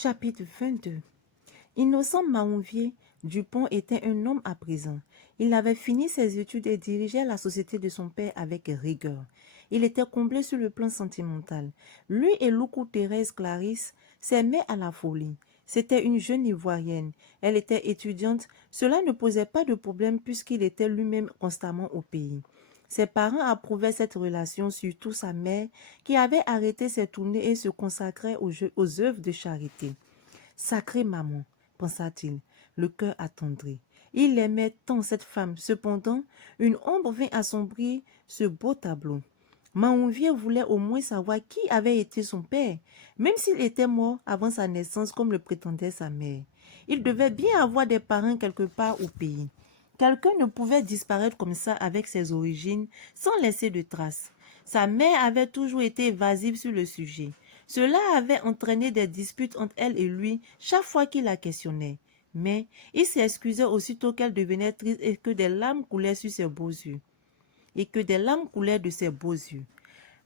Chapitre 22. Innocent Mahounvier Dupont était un homme à présent. Il avait fini ses études et dirigeait la société de son père avec rigueur. Il était comblé sur le plan sentimental. Lui et Loukou Thérèse Clarisse s'aimaient à la folie. C'était une jeune Ivoirienne. Elle était étudiante. Cela ne posait pas de problème puisqu'il était lui-même constamment au pays. Ses parents approuvaient cette relation, surtout sa mère, qui avait arrêté ses tournées et se consacrait aux œuvres de charité. Sacrée maman, pensa-t-il, le cœur attendri. Il aimait tant cette femme. Cependant, une ombre vint assombrir ce beau tableau. Mahounvier voulait au moins savoir qui avait été son père, même s'il était mort avant sa naissance comme le prétendait sa mère. Il devait bien avoir des parents quelque part au pays. Quelqu'un ne pouvait disparaître comme ça avec ses origines sans laisser de traces. Sa mère avait toujours été évasive sur le sujet. Cela avait entraîné des disputes entre elle et lui chaque fois qu'il la questionnait. Mais il s'excusait aussitôt qu'elle devenait triste et que des larmes coulaient sur ses beaux yeux. Et que des larmes coulaient de ses beaux yeux.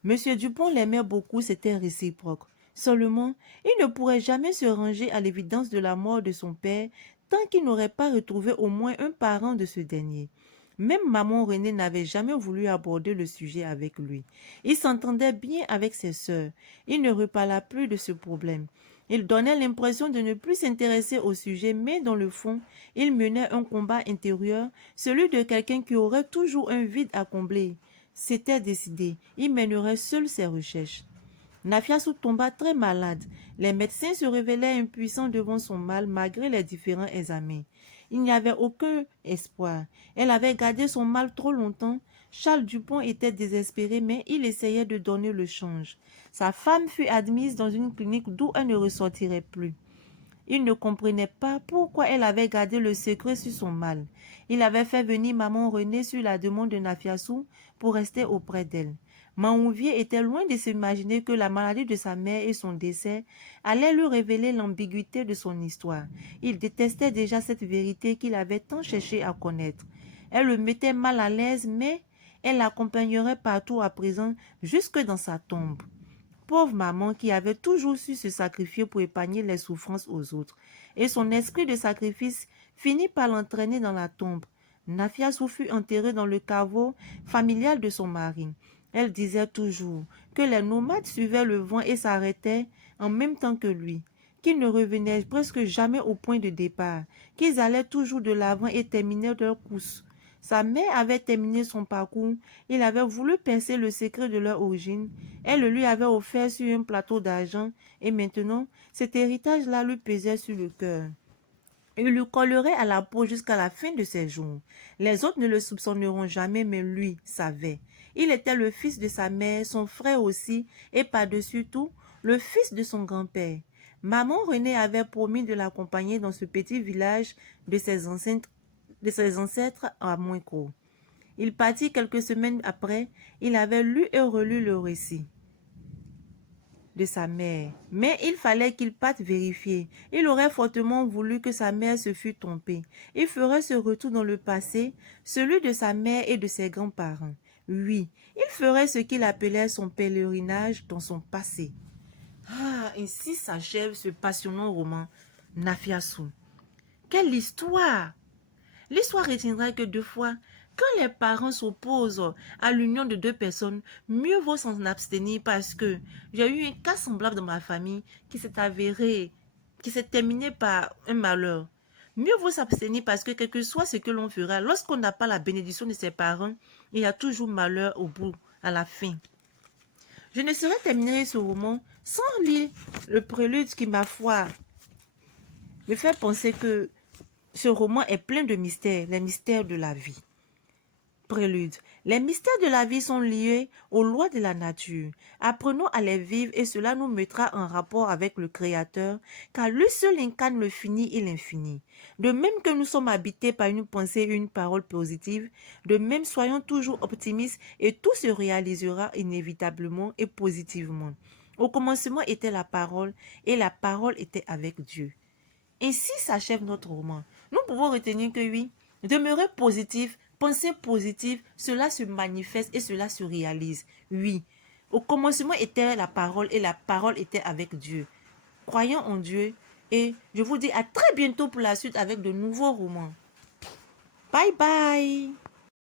Monsieur Dupont l'aimait beaucoup, c'était réciproque. Seulement, il ne pourrait jamais se ranger à l'évidence de la mort de son père tant qu'il n'aurait pas retrouvé au moins un parent de ce dernier. Même maman Renée n'avait jamais voulu aborder le sujet avec lui. Il s'entendait bien avec ses sœurs. Il ne reparla plus de ce problème. Il donnait l'impression de ne plus s'intéresser au sujet, mais dans le fond, il menait un combat intérieur, celui de quelqu'un qui aurait toujours un vide à combler. C'était décidé, il mènerait seul ses recherches. Nafiassou tomba très malade. Les médecins se révélaient impuissants devant son mal malgré les différents examens. Il n'y avait aucun espoir. Elle avait gardé son mal trop longtemps. Charles Dupont était désespéré, mais il essayait de donner le change. Sa femme fut admise dans une clinique d'où elle ne ressortirait plus. Il ne comprenait pas pourquoi elle avait gardé le secret sur son mal. Il avait fait venir maman Renée sur la demande de Nafiassou pour rester auprès d'elle. Mahounvier était loin de s'imaginer que la maladie de sa mère et son décès allaient lui révéler l'ambiguïté de son histoire. Il détestait déjà cette vérité qu'il avait tant cherché à connaître. Elle le mettait mal à l'aise, mais elle l'accompagnerait partout à présent, jusque dans sa tombe. Pauvre maman qui avait toujours su se sacrifier pour épargner les souffrances aux autres. Et son esprit de sacrifice finit par l'entraîner dans la tombe. Nafiassou fut enterrée dans le caveau familial de son mari. Elle disait toujours que les nomades suivaient le vent et s'arrêtaient en même temps que lui, qu'ils ne revenaient presque jamais au point de départ, qu'ils allaient toujours de l'avant et terminaient leur course. Sa mère avait terminé son parcours, il avait voulu percer le secret de leur origine, elle le lui avait offert sur un plateau d'argent, et maintenant, cet héritage-là lui pesait sur le cœur. Il lui collerait à la peau jusqu'à la fin de ses jours. Les autres ne le soupçonneront jamais, mais lui savait. Il était le fils de sa mère, son frère aussi, et par-dessus tout, le fils de son grand-père. Maman Renée avait promis de l'accompagner dans ce petit village de ses ancêtres à Moincourt. Il partit quelques semaines après. Il avait lu et relu le récit de sa mère, mais il fallait qu'il parte vérifier. Il aurait fortement voulu que sa mère se fût trompée. Il ferait ce retour dans le passé, celui de sa mère et de ses grands-parents. Oui, il ferait ce qu'il appelait son pèlerinage dans son passé. Ah, ainsi s'achève ce passionnant roman, Nafiassou. Quelle histoire! L'histoire retiendra que deux fois, quand les parents s'opposent à l'union de deux personnes, mieux vaut s'en abstenir parce que j'ai eu un cas semblable dans ma famille qui s'est avéré, qui s'est terminé par un malheur. Mieux vaut s'abstenir parce que quel que soit ce que l'on fera, lorsqu'on n'a pas la bénédiction de ses parents, il y a toujours malheur au bout, à la fin. Je ne saurais terminer ce roman sans lire le prélude qui, ma foi, me fait penser que ce roman est plein de mystères, les mystères de la vie. Prélude. Les mystères de la vie sont liés aux lois de la nature. Apprenons à les vivre et cela nous mettra en rapport avec le Créateur, car lui seul incarne le fini et l'infini. De même que nous sommes habités par une pensée et une parole positive, de même soyons toujours optimistes et tout se réalisera inévitablement et positivement. Au commencement était la parole et la parole était avec Dieu. Ainsi s'achève notre roman. Nous pouvons retenir que oui, demeurer positif, penser positif, cela se manifeste et cela se réalise. Oui, au commencement était la parole et la parole était avec Dieu. croyons en Dieu et je vous dis à très bientôt pour la suite avec de nouveaux romans. Bye bye.